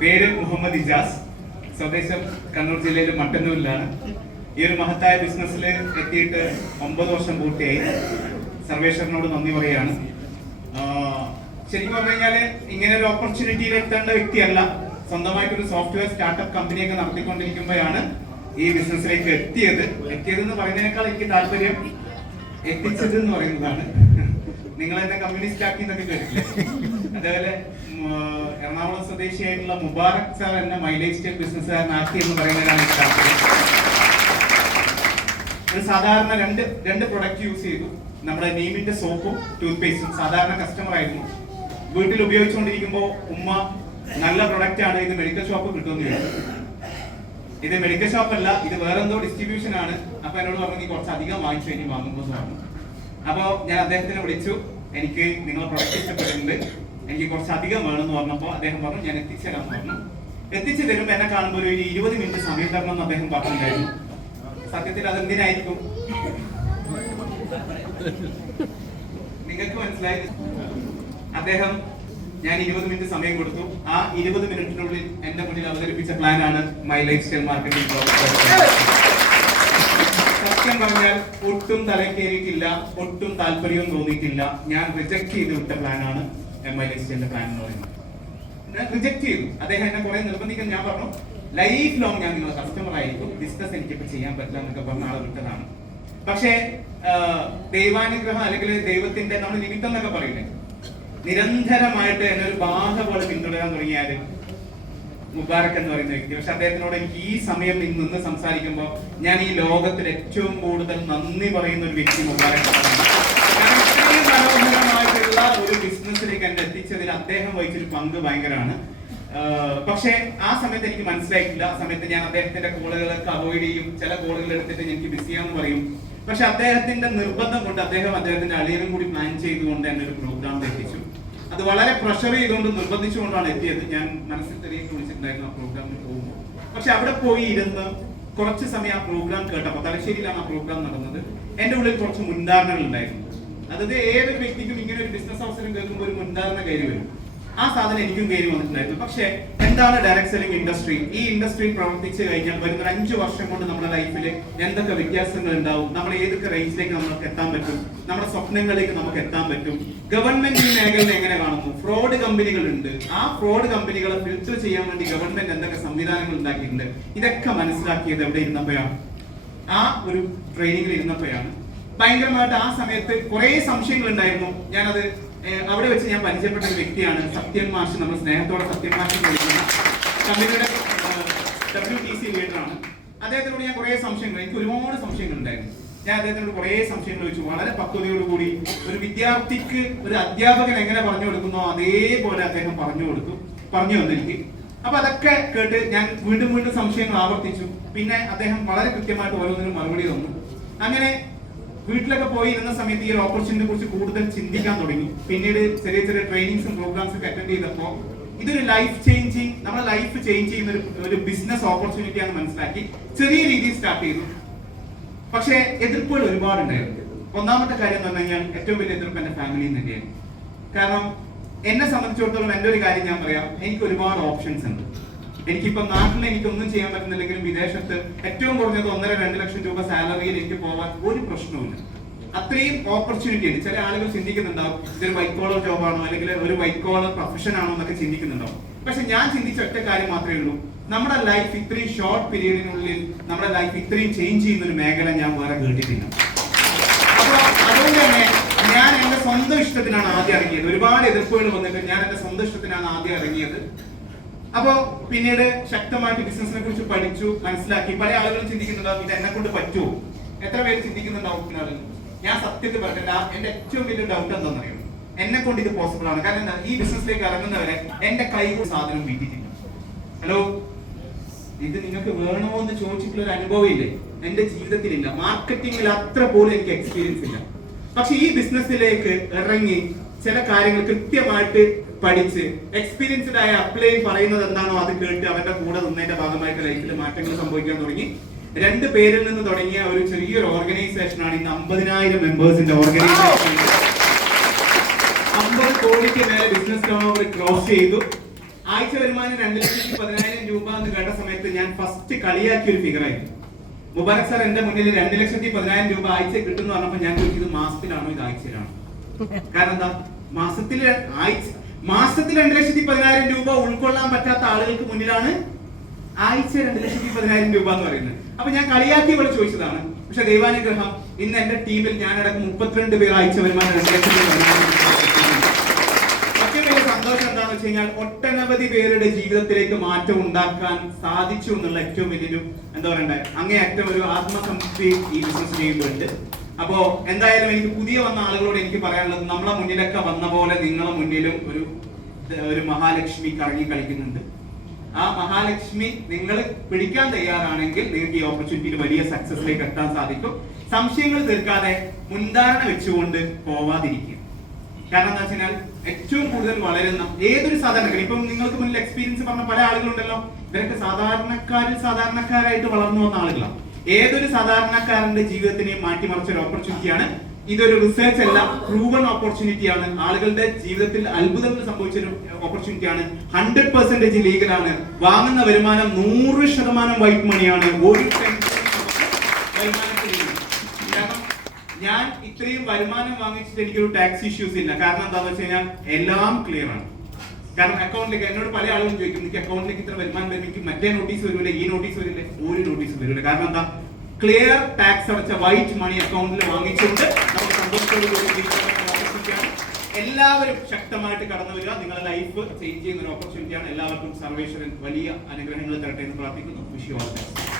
പേര് മുഹമ്മദ് ഇജാസ്, സ്വദേശം കണ്ണൂർ ജില്ലയിലെ മട്ടന്നൂരിലാണ്. ഈ ഒരു മഹത്തായ ബിസിനസ്സിൽ എത്തിയിട്ട് 9 വർഷം പൂർത്തിയായി. സർവേശ്വരനോട് നന്ദി പറയുകയാണ്. ശരിക്കും പറഞ്ഞു കഴിഞ്ഞാൽ ഇങ്ങനെ ഒരു ഓപ്പർച്യൂണിറ്റിയിൽ എത്തേണ്ട വ്യക്തിയല്ല. സ്വന്തമായിട്ടൊരു സോഫ്റ്റ്വെയർ സ്റ്റാർട്ടപ്പ് കമ്പനിയൊക്കെ നടത്തിക്കൊണ്ടിരിക്കുമ്പോഴാണ് ഈ ബിസിനസ്സിലേക്ക് എത്തിയതെന്ന് പറയുന്നതിനേക്കാൾ എനിക്ക് താല്പര്യം എത്തിച്ചത് എന്ന് പറയുന്നതാണ്. നിങ്ങൾ എന്നെ കമ്മ്യൂണിസ്റ്റ് ആക്കി എന്നൊക്കെ കേട്ടില്ലേ? അതേപോലെ എറണാകുളം സ്വദേശിയായിട്ടുള്ള മുബാറക് സാർ എന്നെ മൈലേജ് സ്റ്റേറ്റ് ബിസിനസ്സുകാരനാക്കി എന്ന് പറയുന്നതാണ് എനിക്ക് താല്പര്യം. ഒരു സാധാരണ രണ്ട് പ്രൊഡക്റ്റ് യൂസ് ചെയ്തു. നമ്മുടെ നീമിന്റെ സോപ്പും ടൂത്ത് പേസ്റ്റും. സാധാരണ കസ്റ്റമർ ആയിരുന്നു. വീട്ടിൽ ഉപയോഗിച്ചുകൊണ്ടിരിക്കുമ്പോൾ ഉമ്മ നല്ല പ്രൊഡക്റ്റ് ആണ്, ഇത് മെഡിക്കൽ ഷോപ്പ് കിട്ടുമെന്ന് ചോദിച്ചു. ഇത് മെഡിക്കൽ ഷോപ്പ് അല്ല, ഇത് വേറെന്തോ ഡിസ്ട്രിബ്യൂഷൻ ആണ്. അപ്പൊ എന്നോട് പറഞ്ഞു നീ കുറച്ച് അധികം വാങ്ങിച്ചു ഇനി വാങ്ങുമ്പോൾ പറഞ്ഞു. അപ്പോ ഞാൻ അദ്ദേഹത്തിനെ വിളിച്ചു, എനിക്ക് നിങ്ങളെ പ്രൊഡക്റ്റ് ഇഷ്ടപ്പെട്ടിട്ടുണ്ട്, എനിക്ക് കുറച്ച് അധികം വേണമെന്ന് പറഞ്ഞപ്പോൾ അദ്ദേഹം പറഞ്ഞു ഞാൻ എത്തിച്ചു തരാമെന്ന് പറഞ്ഞു. എത്തിച്ചു തരുമ്പോൾ എന്നെ കാണുമ്പോൾ ഒരു 20 മിനിറ്റ് സമയം തരണം എന്ന് അദ്ദേഹം പറഞ്ഞിട്ടുണ്ടായിരുന്നു. സത്യത്തിൽ അതെന്തിനായിരിക്കും നിങ്ങൾക്ക് മനസ്സിലായി? അദ്ദേഹം ഞാൻ 20 മിനിറ്റ് സമയം കൊടുത്തു. ആ 20 മിനിറ്റിനുള്ളിൽ എന്റെ മുന്നിൽ അവതരിപ്പിച്ച പ്ലാനാണ് my lifestyle marketing program. സത്യം പറഞ്ഞാൽ ഒട്ടും തലക്കേറിയിട്ടില്ല, ഒട്ടും താല്പര്യവും തോന്നിയിട്ടില്ല. ഞാൻ റിജക്ട് ചെയ്ത് വിട്ട പ്ലാനാണ് മൈ ലൈഫ് സ്റ്റൈലിന്റെ പ്ലാൻ എന്ന് പറയുന്നത്. ഞാൻ റിജക്ട് ചെയ്തു. അദ്ദേഹം എന്നെ കുറെ നിർബന്ധിക്കാൻ. ഞാൻ പറഞ്ഞു ലൈഫ് ലോങ് ഞാൻ നിങ്ങളുടെ കസ്റ്റമർ ആയിരിക്കും, ബിസിനസ് എനിക്കിപ്പോ ചെയ്യാൻ പറ്റില്ല എന്നൊക്കെ പറഞ്ഞ ആളെ വിട്ടതാണ്. പക്ഷേ ദൈവാനുഗ്രഹം അല്ലെങ്കിൽ ദൈവത്തിന്റെ നമ്മൾ നിമിത്തം എന്നൊക്കെ പറയില്ലേ, നിരന്തരമായിട്ട് എന്നെ ഒരു ബാധ പോലെ പിന്തുടരാൻ തുടങ്ങിയാല് മുബാറക് എന്ന് പറയുന്ന വ്യക്തി. പക്ഷെ അദ്ദേഹത്തിനോട് എനിക്ക് ഈ സമയം നിന്ന് സംസാരിക്കുമ്പോൾ ഞാൻ ഈ ലോകത്തിൽ ഏറ്റവും കൂടുതൽ നന്ദി പറയുന്ന ഒരു വ്യക്തി മുബാറക് ആണ്. കാരണം ഇത്രയും മനോഹരമായിട്ടുള്ള ഒരു ബിസിനസ്സിലേക്ക് എന്നെ എത്തിച്ചതിൽ അദ്ദേഹം വഹിച്ചൊരു പങ്ക് ഭയങ്കരമാണ്. പക്ഷെ ആ സമയത്ത് എനിക്ക് മനസ്സിലായിട്ടില്ല. ആ സമയത്ത് ഞാൻ അദ്ദേഹത്തിന്റെ കോളുകളൊക്കെ അവോയ്ഡ് ചെയ്യും. ചില കോളുകൾ എടുത്തിട്ട് എനിക്ക് ബിസിയാന്ന് പറയും. പക്ഷെ അദ്ദേഹത്തിന്റെ നിർബന്ധം കൊണ്ട് അദ്ദേഹത്തിന്റെ അളിയനും കൂടി പ്ലാൻ ചെയ്തുകൊണ്ട് എന്നെ ഒരു പ്രോഗ്രാം എത്തിച്ചു. അത് വളരെ പ്രഷർ ചെയ്തുകൊണ്ട് നിർബന്ധിച്ചുകൊണ്ടാണ് എത്തിയത്. ഞാൻ മനസ്സിൽ തെളിയിച്ച് വിളിച്ചിട്ടുണ്ടായിരുന്നു ആ പ്രോഗ്രാമിന് പോകുമ്പോൾ. പക്ഷെ അവിടെ പോയി ഇരുന്ന് കുറച്ച് സമയം ആ പ്രോഗ്രാം കേട്ടപ്പോൾ, തലശ്ശേരിയിലാണ് ആ പ്രോഗ്രാം നടന്നത്, എന്റെ ഉള്ളിൽ കുറച്ച് മുൻധാരണകൾ ഉണ്ടായിരുന്നു. അതായത് ഏതൊരു വ്യക്തിക്കും ഇങ്ങനെ ഒരു ബിസിനസ് അവസരം കേൾക്കുമ്പോൾ ഒരു മുൻധാരണ കയറി വരും. ആ സാധനം എനിക്കും കയറി വന്നിട്ടുണ്ടായിരുന്നു. പക്ഷെ എന്താണ് ഡയറക്ട് സെല്ലിംഗ് ഇൻഡസ്ട്രി? ഈ ഇൻഡസ്ട്രിയിൽ പ്രവർത്തിച്ചു കഴിഞ്ഞാൽ വരുന്ന 5 വർഷം കൊണ്ട് നമ്മുടെ ലൈഫിൽ എന്തൊക്കെ വ്യത്യാസങ്ങൾ ഉണ്ടാവും, നമ്മൾ ഏതൊക്കെ റേഞ്ചിലേക്ക് നമുക്ക് എത്താൻ പറ്റും, നമ്മുടെ സ്വപ്നങ്ങളിലേക്ക് നമുക്ക് എത്താൻ പറ്റും. ഗവൺമെന്റ് ഈ മേഖലയെ എങ്ങനെ കാണുന്നു? ഫ്രോഡ് കമ്പനികളുണ്ട്. ആ ഫ്രോഡ് കമ്പനികളെ ഫിൽറ്റർ ചെയ്യാൻ വേണ്ടി ഗവൺമെന്റ് എന്തൊക്കെ സംവിധാനങ്ങൾ ഉണ്ടാക്കിയിട്ടുണ്ട്, ഇതൊക്കെ മനസ്സിലാക്കിയത് എവിടെ ഇരുന്നപ്പോഴാണ്? ആ ഒരു ട്രെയിനിങ്ങിൽ ഇരുന്നപ്പോഴാണ്. ഭയങ്കരമായിട്ട് ആ സമയത്ത് കുറെ സംശയങ്ങൾ ഉണ്ടായിരുന്നു. ഞാനത് അവിടെ വെച്ച് ഞാൻ പരിചയപ്പെട്ട ഒരു വ്യക്തിയാണ് സത്യൻ മാഷ്. നമ്മൾ സ്നേഹത്തോടെ സത്യൻ മാഷ് വിളിക്കുന്ന കമ്പനിയുടെ WTC ലീഡറാണ്. അദ്ദേഹത്തിനോട് ഞാൻ കുറെ സംശയങ്ങൾ, എനിക്ക് ഒരുപാട് സംശയങ്ങൾ ഉണ്ടായിരുന്നു. ഞാൻ അദ്ദേഹത്തിനോട് കുറെ സംശയങ്ങൾ ചോദിച്ചു. വളരെ പക്വതയോടുകൂടി ഒരു വിദ്യാർത്ഥിക്ക് ഒരു അധ്യാപകൻ എങ്ങനെ പറഞ്ഞു കൊടുക്കുന്നോ അതേപോലെ അദ്ദേഹം പറഞ്ഞു വന്നെനിക്ക്. അപ്പൊ അതൊക്കെ കേട്ട് ഞാൻ വീണ്ടും സംശയങ്ങൾ ആവർത്തിച്ചു. പിന്നെ അദ്ദേഹം വളരെ കൃത്യമായിട്ട് ഓരോന്നിനും മറുപടി തന്നു. അങ്ങനെ വീട്ടിലൊക്കെ പോയി ഇരുന്ന സമയത്ത് ഈ ഒരു ഓപ്പർച്യൂണിറ്റിയെ കുറിച്ച് കൂടുതൽ ചിന്തിക്കാൻ തുടങ്ങി. പിന്നീട് ചെറിയ ട്രെയിനിങ്സും പ്രോഗ്രാംസും ഒക്കെ അറ്റൻഡ് ചെയ്തപ്പോൾ ഇതൊരു ലൈഫ് ചേഞ്ചിങ്, നമ്മുടെ ലൈഫ് ചേഞ്ച് ചെയ്യുന്ന ഒരു ബിസിനസ് ഓപ്പർച്യൂണിറ്റി ആണെന്ന് മനസ്സിലാക്കി ചെറിയ രീതിയിൽ സ്റ്റാർട്ട് ചെയ്തു. പക്ഷേ എതിർപ്പുകൾ ഒരുപാടുണ്ടായിരുന്നു. ഒന്നാമത്തെ കാര്യം എന്ന് പറഞ്ഞു കഴിഞ്ഞാൽ ഏറ്റവും വലിയ എതിർപ്പ് എന്റെ ഫാമിലിയിൽ നിന്ന് തന്നെയാണ്. കാരണം എന്നെ സംബന്ധിച്ചിടത്തോളം എന്റെ ഒരു കാര്യം ഞാൻ പറയാം, എനിക്ക് ഒരുപാട് ഓപ്ഷൻസ് ഉണ്ട്. എനിക്കിപ്പോ നാട്ടിൽ എനിക്കൊന്നും ചെയ്യാൻ പറ്റുന്നില്ലെങ്കിലും വിദേശത്ത് ഏറ്റവും കുറഞ്ഞത് 1.5-2 ലക്ഷം രൂപ സാലറിയിൽ എനിക്ക് പോകാൻ ഒരു പ്രശ്നവുമില്ല. അത്രയും ഓപ്പർച്യൂണിറ്റി ഉണ്ട്. ചില ആളുകൾ ചിന്തിക്കുന്നുണ്ടാവും ഇതൊരു വൈറ്റ് കോളർ ജോബാണോ അല്ലെങ്കിൽ ഒരു വൈറ്റ് കോളർ പ്രൊഫഷൻ ആണോ എന്നൊക്കെ ചിന്തിക്കുന്നുണ്ടാവും. പക്ഷെ ഞാൻ ചിന്തിച്ച ഒറ്റ കാര്യം മാത്രമേ ഉള്ളൂ, നമ്മുടെ ലൈഫ് ഇത്രയും ഷോർട്ട് പീരീഡിനുള്ളിൽ നമ്മുടെ ലൈഫ് ഇത്രയും ചേഞ്ച് ചെയ്യുന്ന ഒരു മേഖല ഞാൻ വേറെ കേട്ടിട്ടില്ല. അപ്പൊ അതുകൊണ്ട് തന്നെ ഞാൻ എന്റെ സ്വന്തം ഇഷ്ടത്തിനാണ് ആദ്യം ഇറങ്ങിയത്. ഒരുപാട് എതിർപ്പുകൾ വന്നിട്ട് ഞാൻ എന്റെ സ്വന്തം ഇഷ്ടത്തിനാണ് ആദ്യം ഇറങ്ങിയത്. അപ്പോ പിന്നീട് ശക്തമായിട്ട് ബിസിനസിനെ കുറിച്ച് പഠിച്ചു, മനസ്സിലാക്കി. പല ആളുകളും ചിന്തിക്കുന്നുണ്ടാവും ഇത് എന്നെ കൊണ്ട് പറ്റുമോ? എത്ര പേര് ചിന്തിക്കുന്നുണ്ടാവും? ഞാൻ സത്യത്തിൽ പറഞ്ഞില്ല, എന്റെ ഏറ്റവും വലിയ ഡൗട്ട് എന്താണെന്ന് അറിയാം, എന്നെ കൊണ്ട് ഇത് പോസിബിൾ ആണ്. കാരണം ഈ ബിസിനസ്സിലേക്ക് ഇറങ്ങുന്നവരെ എന്റെ കൈ കൊണ്ട് സാധനം വീട്ടിട്ടില്ല. ഹലോ, ഇത് നിങ്ങൾക്ക് വേണോ എന്ന് ചോദിച്ചിട്ടുള്ള ഒരു അനുഭവം ഇല്ലേ? എന്റെ ജീവിതത്തിലില്ല. മാർക്കറ്റിംഗിൽ അത്ര പോലും എനിക്ക് എക്സ്പീരിയൻസ് ഇല്ല. പക്ഷെ ഈ ബിസിനസ്സിലേക്ക് ഇറങ്ങി ചില കാര്യങ്ങൾ കൃത്യമായിട്ട് പഠിച്ച് എക്സ്പീരിയൻസ്ഡ് ആയ അപ്ലൈ പറയുന്നത് എന്താണോ അത് കേട്ട് അവരുടെ കൂടെ നിന്നതിന്റെ ഭാഗമായിട്ട് ലൈഫിൽ മാറ്റങ്ങൾ സംഭവിക്കാൻ തുടങ്ങി. 2 പേരിൽ നിന്ന് തുടങ്ങിയ ഒരു ചെറിയൊരു ഓർഗനൈസേഷൻ ആണ് ഇന്ന് 50,000 മെമ്പേഴ്സിന്റെ ഓർഗനൈസേഷൻ. 50 കോടിക്ക് മേലെ ബിസിനസ് ടേൺ ഓവർ ക്രോസ് ചെയ്തു. ആഴ്ച വരുമാനം 2,10,000 രൂപ എന്ന് കേട്ട സമയത്ത് ഞാൻ ഫസ്റ്റ് കളിയാക്കിയ ഒരു ഫിഗർ ആയിരുന്നു. മുബാറക് സാർ എന്റെ മുന്നിൽ 2,10,000 രൂപ ആഴ്ച കിട്ടുന്നു പറഞ്ഞപ്പോൾ ഞാൻ ചോദിച്ചത് മാസത്തിലാണോ ഇത് ആഴ്ചയിലാണോ? കാരണം എന്താ, മാസത്തിൽ 2,10,000 രൂപ ഉൾക്കൊള്ളാൻ പറ്റാത്ത ആളുകൾക്ക് മുന്നിലാണ് ആഴ്ച 2,10,000 രൂപ എന്ന് പറയുന്നത്. അപ്പൊ ഞാൻ കളിയാക്കി പോലെ ചോദിച്ചതാണ്. പക്ഷെ ദൈവാനുഗ്രഹം ഇന്ന് എന്റെ ടീമിൽ ഞാനടക്കം 32 പേർ ആഴ്ച വരുമാനം 2,10,000. ഏറ്റവും വലിയ സന്തോഷം എന്താണെന്ന് വെച്ച് കഴിഞ്ഞാൽ ഒട്ടനവധി പേരുടെ ജീവിതത്തിലേക്ക് മാറ്റം ഉണ്ടാക്കാൻ സാധിച്ചു എന്നുള്ള ഏറ്റവും വലിയൊരു എന്താ പറയണ്ടേ അങ്ങേയറ്റം ഒരു ആത്മസംതൃപ്തി ഈ ബിസിനസ് ചെയ്യുന്നുണ്ട്. അപ്പോ എന്തായാലും എനിക്ക് പുതിയ വന്ന ആളുകളോട് എനിക്ക് പറയാനുള്ളത്, നമ്മളെ മുന്നിലൊക്കെ വന്ന പോലെ നിങ്ങളെ മുന്നിലും ഒരു മഹാലക്ഷ്മി കറങ്ങി കളിക്കുന്നുണ്ട്. ആ മഹാലക്ഷ്മി നിങ്ങൾ പിടിക്കാൻ തയ്യാറാണെങ്കിൽ നിങ്ങൾക്ക് ഈ ഓപ്പർച്യൂണിറ്റിയിൽ വലിയ സക്സസിലേക്ക് എത്താൻ സാധിക്കും. സംശയങ്ങൾ തീർക്കാതെ മുൻധാരണ വെച്ചുകൊണ്ട് പോവാതിരിക്കുക. കാരണം എന്താ വെച്ചാൽ ഏറ്റവും കൂടുതൽ വളരുന്ന ഏതൊരു സാധാരണക്കാരൻ, ഇപ്പം നിങ്ങൾക്ക് മുന്നിൽ എക്സ്പീരിയൻസ് പറഞ്ഞ പല ആളുകളുണ്ടല്ലോ, ഇവരൊക്കെ സാധാരണക്കാരായിട്ട് വളർന്നു വന്ന ആളുകളാണ്. ഏതൊരു സാധാരണക്കാരന്റെ ജീവിതത്തിനെയും മാറ്റിമറിച്ച ഒരു ഓപ്പർച്യൂണിറ്റിയാണ്. ഇതൊരു റിസർച്ച് അല്ല, പ്രൂവൺ ഓപ്പർച്യൂണിറ്റിയാണ്. ആളുകളുടെ ജീവിതത്തിൽ അത്ഭുതങ്ങൾ സംഭവിച്ച ഒരു ഓപ്പർച്യൂണിറ്റിയാണ്. 100% ലീഗലാണ്. വാങ്ങുന്ന വരുമാനം 100% വൈറ്റ് മണിയാണ്. കാരണം ഞാൻ ഇത്രയും വരുമാനം വാങ്ങിച്ചിട്ട് എനിക്കൊരു ടാക്സ് ഇഷ്യൂസ് ഇല്ല. കാരണം എന്താണെന്ന് വെച്ച് കഴിഞ്ഞാൽ എല്ലാം ക്ലിയർ ആണ്. കാരണം അക്കൗണ്ടിലേക്ക് എന്നോട് പല ആളുകളും ചോദിക്കും, എനിക്ക് അക്കൗണ്ടിലേക്ക് ഇത്ര വരുമാനം വരും, എനിക്ക് മറ്റേ നോട്ടീസ് വരില്ല, ഈ നോട്ടീസ് വരില്ല. ഒരു നോട്ടീസ് വരില്ല. കാരണം എന്താ, ക്ലിയർ ടാക്സ് അടച്ച വൈറ്റ് മണി അക്കൗണ്ടിൽ വാങ്ങിച്ചുകൊണ്ട് നമുക്ക് സന്തോഷത്തോടുകൂടി എല്ലാവരും ശക്തമായിട്ട് കടന്നു വരിക. നിങ്ങളുടെ ലൈഫ് ചേഞ്ച് ചെയ്യുന്ന ഒരു ഓപ്പർച്യൂണിറ്റിയാണ്. എല്ലാവർക്കും സർവേശ്വരൻ വലിയ അനുഗ്രഹങ്ങൾ തരട്ടെ എന്ന് പ്രാർത്ഥിക്കുന്നു. Wish you all the best.